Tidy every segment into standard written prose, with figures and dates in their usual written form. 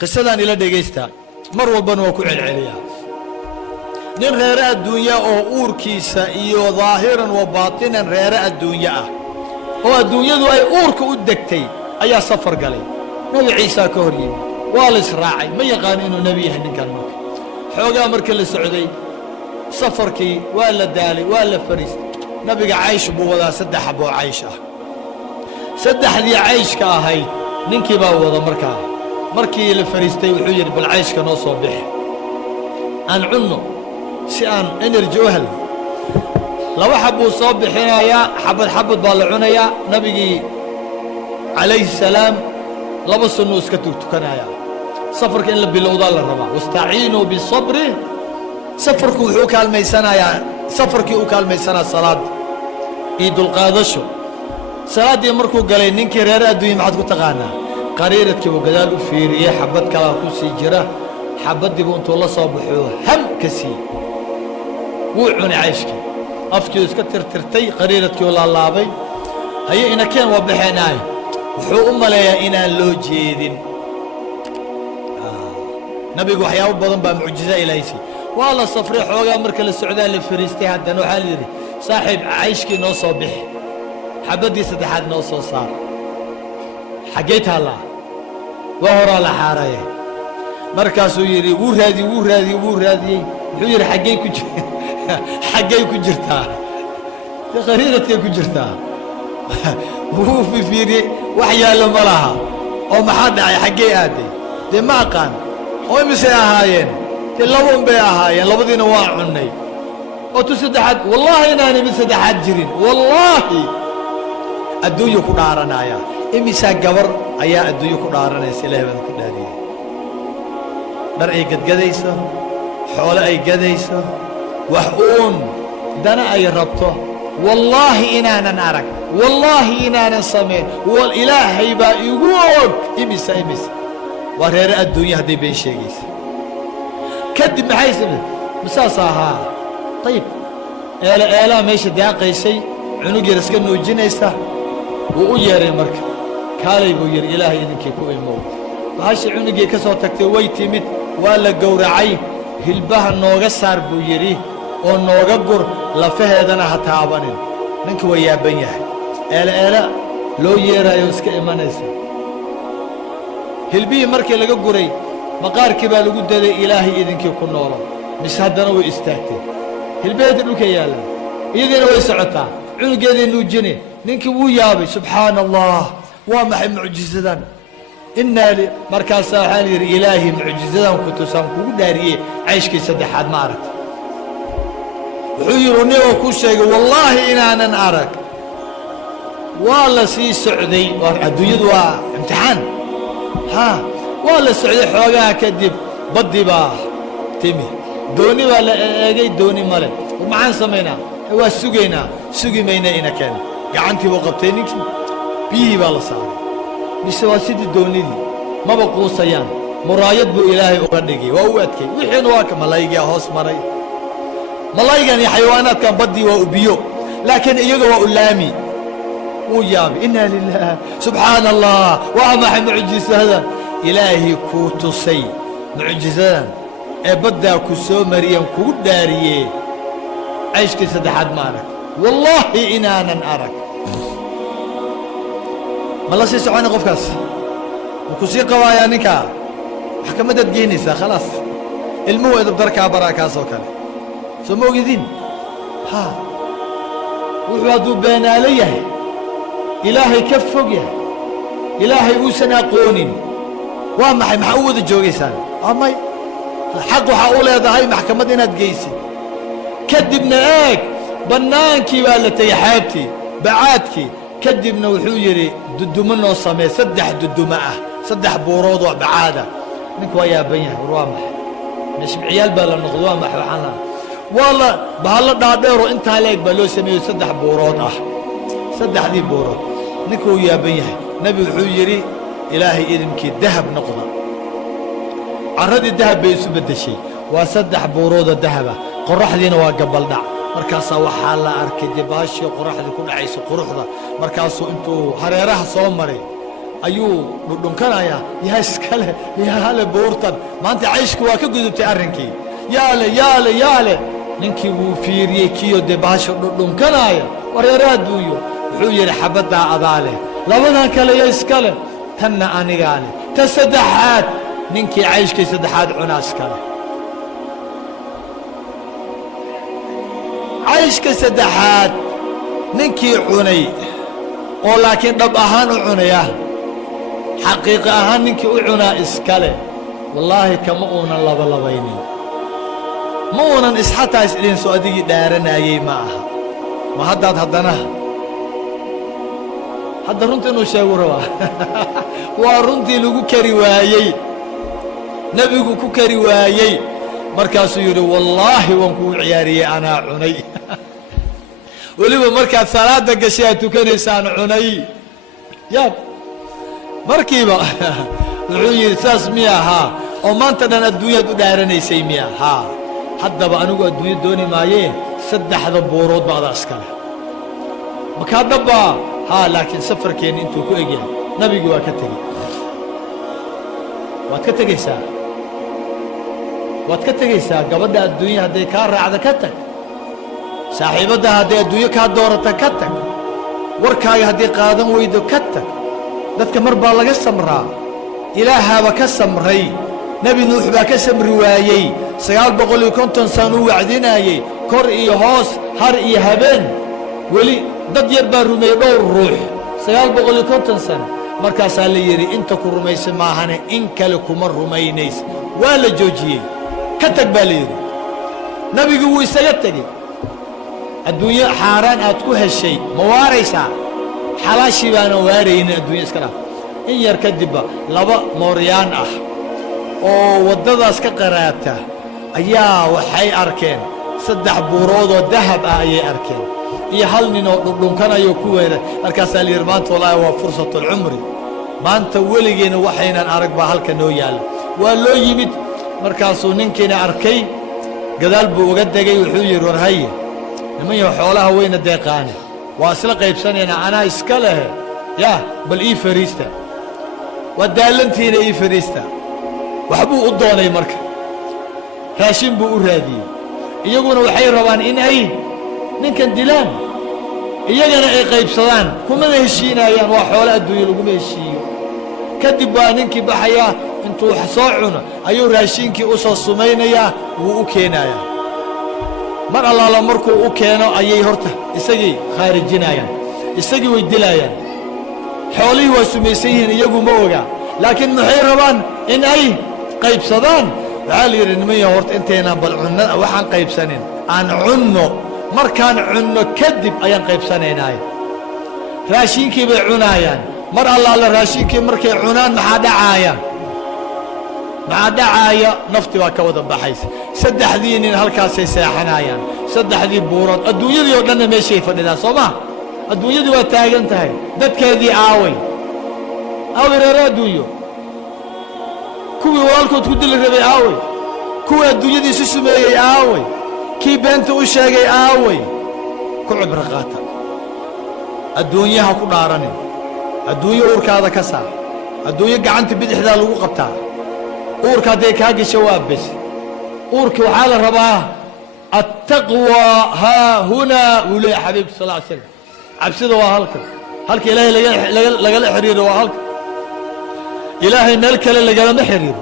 qisadan ila dhageysta mar walbana waa ku celceliyaa nin reer adduunyo oo uurkiisa iyo dhaahiran wa baatinan reer adduunyo ah oo adduunyadu ay uurka u degtay ayaa safar galay nabi ciisa ka hor yimid waa la israacay ma yaqaan inuu nabi yahay ninkan marka xoogaa marka la socday safarkii waa la daalay waa la fariistay nabiga caysh buu wadaa 3 xabo caysh ah saddexdii cayshka ahayd ninkii baa wada markii la fariistay wuxuu yiri bal cayshka noo soo bixi aan cunno si aan energy u hel laba xabo soo bixinaya xabad baa la cunaya nabigii alayhi salaam laba sunno iska tukanaya safarka in la bilowda la rabaa wastaciinu bisabri safarku wuxuu kaalmaysanaya safarkii u kaalmaysanaa salaad idul qaadasho salaadii markuu galay ninkii reer adduunyo maxad ku taqaanaa qariiradkii buu gadaal u fiiriyay xabad kala ku sii jira xabadii buu intuu la soo baxo ham ka sii wuu cunay cayshkii afkii iska tirtirtay qariiradkii la laabay haye ina keen waa baxeenay wuxuu u maleeyaa inaan loo jeedin nabigu waxyaabo badan baa mucjiza ilaysi waa la safray xoogaa marka la socdaa la fariistay haddana waxaa la yidhi saaxiib cayshkii noo soo bixi xabadii saddexaad noo soo saar xaggee taallaa waa horaa la xaaraya markaasuu yidhi wuu raadiyey wuxuu yidhi xaggay ku jirtaa qariiradkay ku jirtaa wuu fiiriyey wax yaallo ma laha oo maxaa dhacay xaggee aaday dee ma aqaan oo imisay ahaayeen dee laban bay ahaayeen labadiina waa cunnay oo tu saddexaad wallaahi inaanay mid saddexaad jirin wallaahi adduunyo ku dhaaranaya imisaa gabar ayaa adduunyo ku dhaaranaysa ilaahay baan ku dhaariyay dhar ay gadgadayso xoolo ay gadayso wax uun dana ay rabto wallaahi inaanan arag wallaahi inaanan samayn wal ilaahay baa igu og imisa waa reer adduunyo hadday been sheegaysa kadib maxay sameeyeen misaas ahaa طيب eela meesha daaqaysay cunug yar iska nuujinaysa wuu u yeeray marka kaalay buu yiri ilaahay idinkii ku imow baashi cunugii ka soo tagtay way timid waa la gowracay hilbaha nooga saar buu yiri oo nooga gur lafaheedana ha taabanin ninka way yaaban yahay eela loo yeerayo iska imanaysa hilbii markii laga guray maqaarkii baa lagu daday ilaahay idinkii ku noolo mis haddana way istaagtay hilbeed dhulka yaala iyadina way socotaa cunugeedii nuujine ninkii wuu yaabay subxaan allah waa maxay mucjisadan inna markaas waxaan yiri ilaahi mucjisadan ku tusaan kugu dhaariyay cayshkii saddexaad ma arag wuxuu yiri inuu ku sheegay wallaahi inaanan arag waa la sii socday war adduunyadu waa imtixaan waa la socday xoogaa kadib badii baa timi dooni baa la eegay dooni male maxaan samaynaa waa sugi mayna ina keen gacantii buu qabtay ninkii biyihii baa la saaray mise waa sidii doonidii maba quusayaan muraayad buu ilaahay uga dhigay waa u adkay wixiina waa ka malayga hoos maray malaygan iyo xayawaanaadkan badii waa u biyo laakiin iyaga waa u laami wuu yaabay inna lillaah subxaana allah waa maxay mucjisada ilaahay kuu tusay mucjisadan ee baddaa ku soo mariyeen kugu dhaariyee cayshkii saddexaad ma arag wallaahi inaanan arag ma la sii soconay qofkaas ma ku sii qabaayaa ninkaa maxkamadaad geynaysaa khalaas ilmuhu edabdarkaa baraa kaasoo kale soo ma ogidin wuxuu hadduu beenaalo yahay ilaahay ka fog yahay ilaahay uusan aqoonin waa maxay maxaa u wada joogaysaan amay xaq waxaa u leedahay maxkamad inaad geysid kadibna eeg bannaankii baa la tegey xeebtii bacaadkii kadibna wuxuu yidhi dudumo noo samee 3 dudumo ah 3 buurood oo bacaada ninku waa yaaban yahay war waa maxay mashciyaal baa la noqday waa maxay waxaan wala bahalla dhaadheero intaa leeg baa loo sameeyay 3 buurood ah 3dii buurood ninku uu yaaban yahay nabi wuxuu yidhi ilaahay idinkii dahab noqda carradii dahab bay isu bedeshay waa 3 buurood oo dahaba qoraxdiina waa gabaldhac markaasaa waxaa la arkay dibaashii qoraxda ku dhacaysa quruxda markaasuu intuu hareeraha soo maray ayuu dhudhunkanaya yaa iskale yaale buurtan maanta cayshku waa ka gudubtay arrinkii yaale ninkii wuu fiiriyey kiyo dee bahasha dhudhunkanaya wareera adduunyo wuxuu yidhi xabaddaa adaa leh labadan kale yaa iskale tanna anigaa leh ta saddexaad ninkii cayshkii saddexaad cunaa iskale cayshka saddexaad ninkii cunay oo laakiin dhab ahaan u cunaya xaqiiqi ahaan ninkii u cunaa iskale wallaahi kama uunan labalabaynin ma uunan isxataa isdhihin soo adigii dhaaranayey ma aha ma haddaad hadda runta inuu sheegu rabaa waa runtii lagu kari waayey nebigu ku kari waayey markaasuu yidhi wallaahi waan kuu ciyaariyey anaa cunay weliba markaad salaada gashay aad tukanaysaan cunay yaab markiiba wuxuu yidhi saas miya haa oo maanta dhan adduunyaad u dhaaranaysay miya haa haddaba anigu adduunya dooni maayee saddexda buurood ba adaa iskale makaa dhabbaa haa laakiin safarkeenni intuu ku egyahay nabigii waa ka tegey waad ka tegaysaa gabadha adduunya hadday kaa raacda ka tag saaxiibadda hadday adduunyo kaa doorata ka tag warkaaga haddii qaadan weydo ka tag dadka mar baa laga samraa ilaahaaba ka samray nebi nuux baa ka samri waayey 950 sanuu wacdinaayey kor iyo hoos har iyo habeen weli dad yar baa rumeeyey dhowr ruux 950 sano markaasaa la yidhi inta ku rumaysa maahane in kale kuma rumaynays waa la joojiyey ka tag baa la yidhi nebigu wuu isaga tegey adduunyo xaaraan aad ku heshay ma waaraysaa xalaashii baana waaraynin adduunya iska dhaaf in yar kadibba laba mooryaan ah oo waddadaas ka qaraata ayaa waxay arkeen 3 buuroodoo dahab ah ayay arkeen iyo hal nin oo dhundhunkanayo ku weera markaasaa la yidhi maanta wallaahi waa fursatulcumri maanta weligeena waxaynan arag baa halka noo yaalla waa loo yimid markaasuu ninkiina arkay gadaal buu uga degay wuxuu yidhi war haye niman yaho xoolaha weyna deeqaane waa isla qaybsanaynaa anaa iska leh yaa bal ii fariista waa daallantiina ii fariista waxbuu u doonay marka raashin buu u raadiyey iyaguna waxay rabaan in ay ninkan dilaan iyagana ay qaybsadaan kumana heshiinayaan waa xoolo adduunye laguma heshiiyo kadib baa ninkii baxayaa intuu wax soo cuno ayuu raashinkii u soo sumaynayaa wuu u keenayaa mar allaala markuu u keeno ayay horta isagii khaarijinayaan isagii way dilaayaan xoolihii waa sumaysan yihiin iyagu ma ogaa laakiin maxay rabaan in ay qaybsadaan waxaa la yidhi nimanya horta intaynaan bal cunnada waxaan qaybsanin aan cunno markaan cunno kadib ayaan qaybsanaynaay raashinkii bay cunaayaan mar allaala raashinkii markay cunaan maxaa dhacaaya nafti baa ka wada baxaysa 3 nin halkaasay seexanayaan 3 buurood adduunyadii oo dhanna meeshay fadhidaan soo ma adduunyadii waa taagan tahay dadkeedii aaway reere adduunyo kuwii walaalkood ku dili rabay aaway kuwii adduunyadii isu sumeeyey aaway kii beenta u sheegay aaway ku cibro qaata adduunyaha ku dhaaranin adduunyo uurkaada ka saar adduunyo gacanta bidixdaa lagu qabtaa uurka hadday kaa gasho waa bes uurka waxaa la rabaa attaqwa haa hunaa wuu leeyahay xabiibku sal ll ly slam cabsida waa halka ilaahay lagala xiriiro waa halka ilaahay meel kale lagalama xiriiro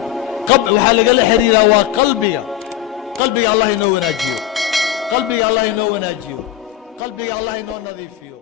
waxaa lagala xiriiraa waa qalbiga allah inoo wanaajiyo qalbiga allah inoo nadiifiyo